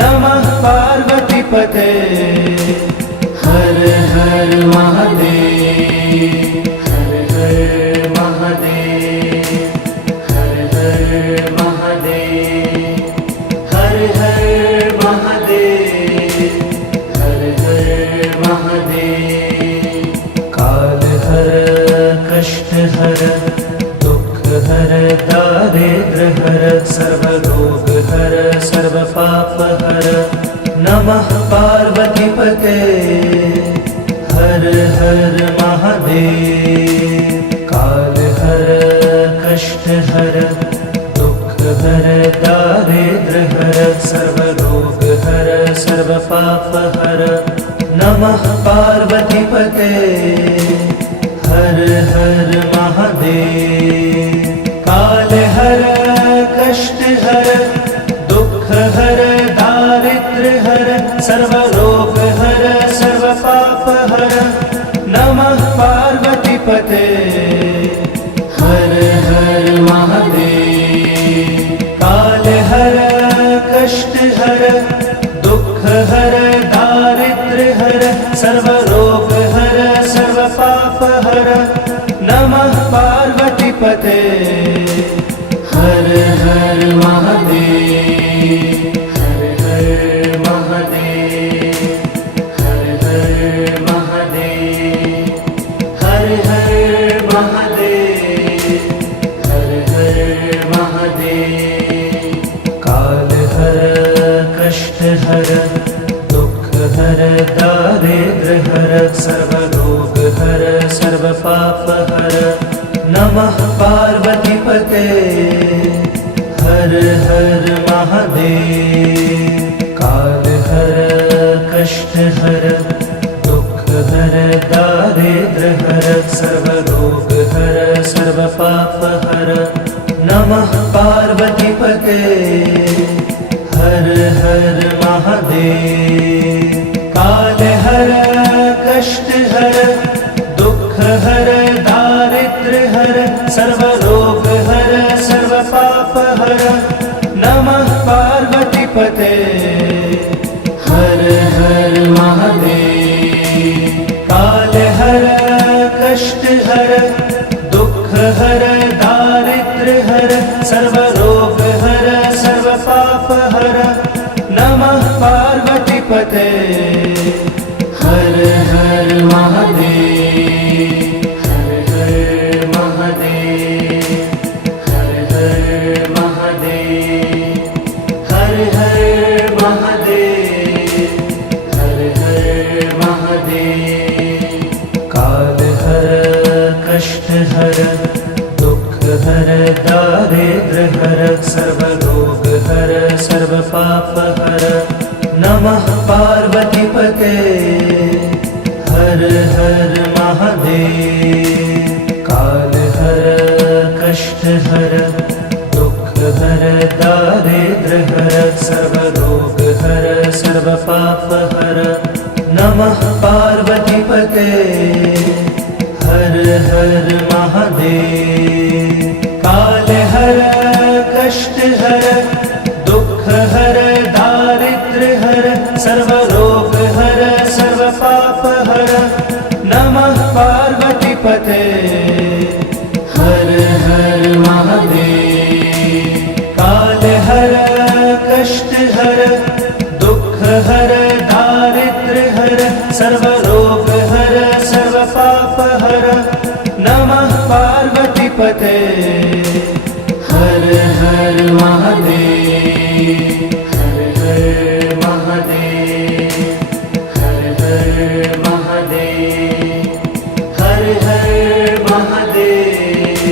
नमः पार्वतीपते हर हर महादेव हर हर महादेव हर हर महादेव हर हर महादेव हर हर महादेव काल हर कष्ट हर दुख हर दारिद्र्य हर सर्वरोग हर सर्वपाप हर नमः पार्वतीपते हर हर महादेव काल हर कष्ट हर दुख हर दारिद्र्य हर सर्वरोग हर सर्वपाप हर नमः पार्वतीपते हर हर महादेव काल हर कष्ट हर दुख हर दारिद्र्य हर सर्वरोग हर सर्वपाप हर नमः पार्वतीपते हर हर महादेव काल हर कष्ट हर दुख हर दारिद्र्य सर्वरोग हर सर्वपाप हर नमः पार्वतीपते हर हर महादेव हर हर महादेव हर हर महादेव हर हर महादेव हर हर महादेव काल हर कष्ट हर दुख हर दारिद्र हर सर्वरोग हर सर्वपाप हर नमः पार्वतीपते हर हर महादेव काल हर कष्ट हर दुख हर दारिद्र हर सर्वरोग हर सर्वपाप हर नमः पार्वतीपते हर हर महादेव काल हर कष्ट हर दुख हर दारिद्र हर सर्वरोग हर सर्वपाप हर नमः पार्वतीपते हर हर महादेव काल हर कष्ट हर दुख हर दारिद्र हर सर्वरोग हर सर्वपाप हर नमः पार्वतीपते हर हर महादेव हर हर महादेव हर हर महादेव हर हर महादेव हर हर महादेव काल हर कष्ट हर दुख हर दारिद्र हर सर्वरोग हर सर्वपाप हर नमः पार्वतीपते हर हर महादेव काल हर कष्ट हर दुख हर दारिद्र हर सर्वरोग हर सर्वपाप हर नमः पार्वतीपते हर हर महादेव काल हर कष्ट हर दुख हर दारिद्र हर सर्वरोग हर सर्वपाप हर नमः पार्वतीपते हर हर महादेव काल हर कष्ट हर दुख हर दारिद्र हर सर्वरोग हर सर्वपाप हर नमः पार्वतीपते हर हर महादेव हर हर महादेव हर हर महादेव हर हर महादेव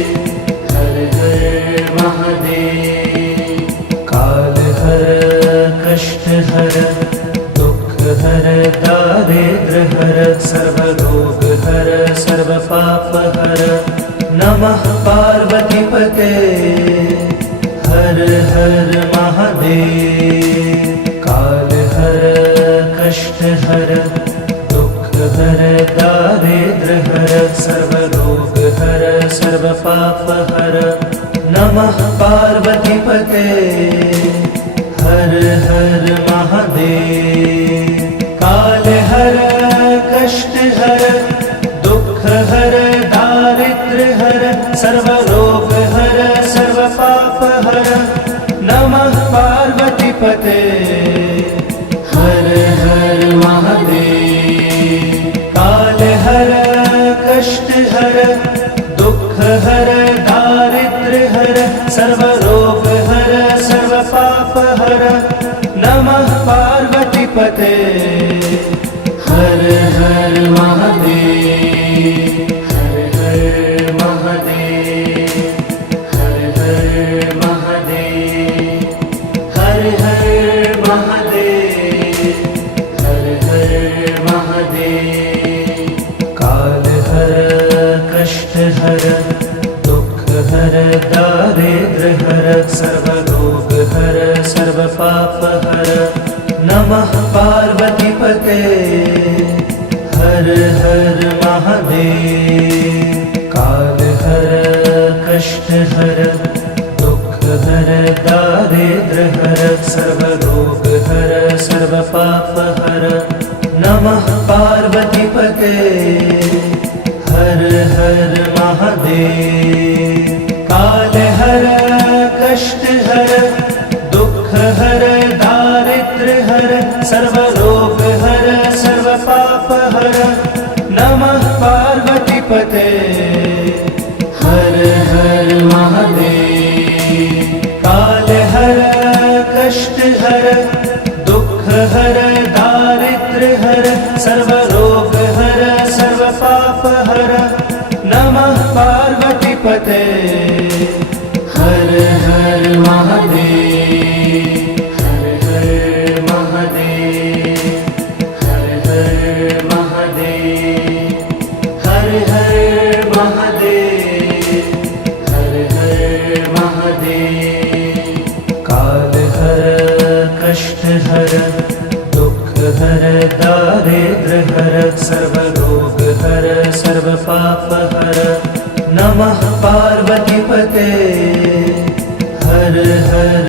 हर हर महादेव काल हर कष्ट हर दुख हर दारिद्र हर सर्वरोग हर सर्वपाप हर नमः पार्वतीपते हर हर महादेव काल हर कष्ट हर दुख हर दारिद्र हर सर्वरोग हर सर्वपाप हर नमः पार्वतीपते हर हर महादेव काल हर कष्ट हर दुख हर दारिद्र हर सर्वरोग हर सर्वपाप हर नमः पार्वतीपते हर हर महादेव काल हर कष्ट हर दुख हर दारिद्र हर सर्वरोग हर सर्वपाप हर नमः पार्वतीपते हर हर महादेव हर हर महादेव हर हर महादेव हर हर महादेव हर हर महादेव काल हर कष्ट हर दुख हर दारिद्र हर सर्वरोग हर सर्वपाप हर नमः पार्वतीपते हर हर महादेव काल हर कष्ट हर दुख हर दारिद्र हर सर्वरोग हर सर्वपाप हर नमः पार्वतीपते हर हर महादेव। काल हर कष्ट हर दुख हर दारिद्र्य हर सर्वरोग हर सर्व पाप हर नमः पार्वतीपते हर हर महादेव। काल हर कष्ट हर दुख हर दारिद्र्य हर सर्वरोग हर सर्व पाप हर नमः पार्वतीपते हर हर महादेव। हर हर महादेव हर हर महादेव। हर हर महादेव हर हर महादेव। काल हर कष्ट हर दुख हर दारिद्र्य हर सर्वरोग हर सर्व पाप हर नमः पार्वतीपते हर हर